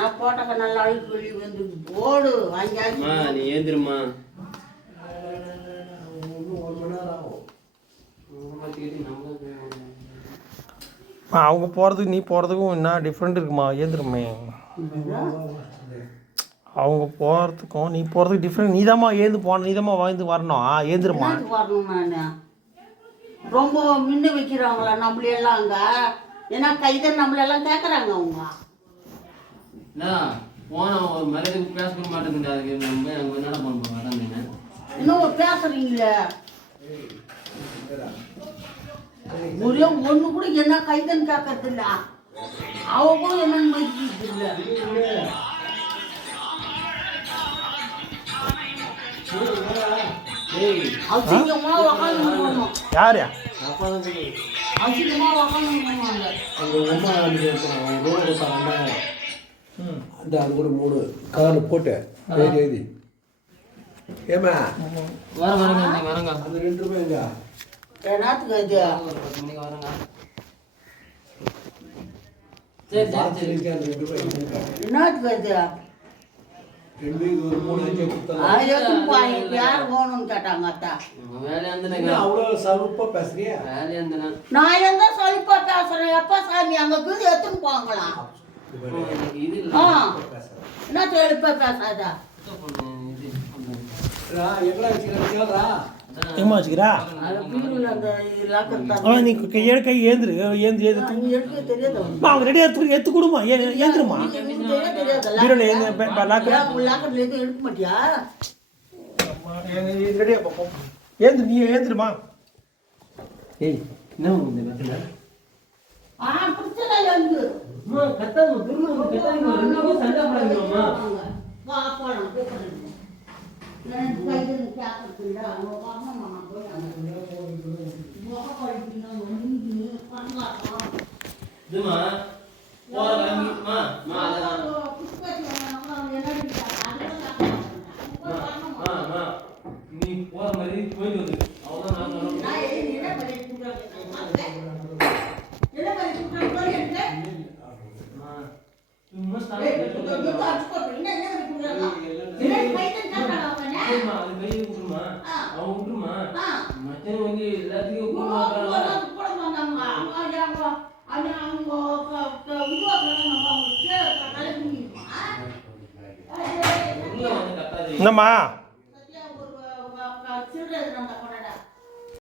ஆனால் போட்டக்க நல்லா அழுக்கு வெளியே வந்து போடு வாங்கியாச்சு. நீ ஏந்திருமா. இன்னும் 1 மணி நேரம் ஆகும். அவங்க போகிறதுக்கு நீ போகிறதுக்கும் என்ன டிஃப்ரெண்ட் இருக்குமா? ஏந்திரமே. அவங்க போகிறதுக்கும் நீ போகிறதுக்கு டிஃப்ரெண்ட். நீதாம்மா ஏந்து போன, நீதாம்மா வாழ்ந்து வரணும். ஏந்திரமா வரணும். நான் ரொம்ப முன்ன வைக்கிறாங்களா நம்மளையெல்லாம் அங்கே? ஏன்னா கைதான் நம்மளெல்லாம் கேட்குறாங்க அவங்க. போனால் ஒரு மரியாதைக்கு பேச மாட்டேங்குது. அதுக்கு நம்ம அங்கே என்னடா பண்ணுவோம்? அதான் இன்னும் பேசுறீங்களே ஒரே ஒன்று கூட என்ன கைதன்னு கேட்கறது இல்ல. அவ கூட என்னன்னு மதிக்கிறது இல்லை. அசிங்கமா உக்காந்து யாரு அசிங்கமா உக்காந்து அந்த அது கூட 3 கலர் போட்டு எழுதி ஏமா வரங்க அந்த 2 ரூபாய் எங்க என்னத்துக்கு இது? வரங்க. சரி சரி சரி. அந்த 2 ரூபாய் என்னத்துக்கு இது? 2 இது ஒரு 3 5 கொடுத்தா யார் போகணும்னு கேட்டாங்க. அத்தா அவ்வளோ சலுப்பா பேசுறியா? நான் எங்க சொல்லிப்பா பேசுறேன். எப்ப சாமி அங்க போய் எடுத்துன்னு போங்களாம். என்ன தெளிப்பா பேசாதா? எங்கம்மா வச்சுக்கிறா? நீ கை ஏந்திரு ஏந்து எடுக்க தெரியாது. அவங்க ரெடியாக எடுத்து கொடுமா. ஏந்திருமா பீரோல லாக்கர்ல எதுவும் எடுக்க மாட்டியா? ரெடியாக பார்ப்போம். நீ ஏந்திருமா. ஏய் என்ன பிடிச்சதா எழுந்து நீ போற மாதிரி போயிட்டு வந்து அவ்வளோதான். என்னம்மா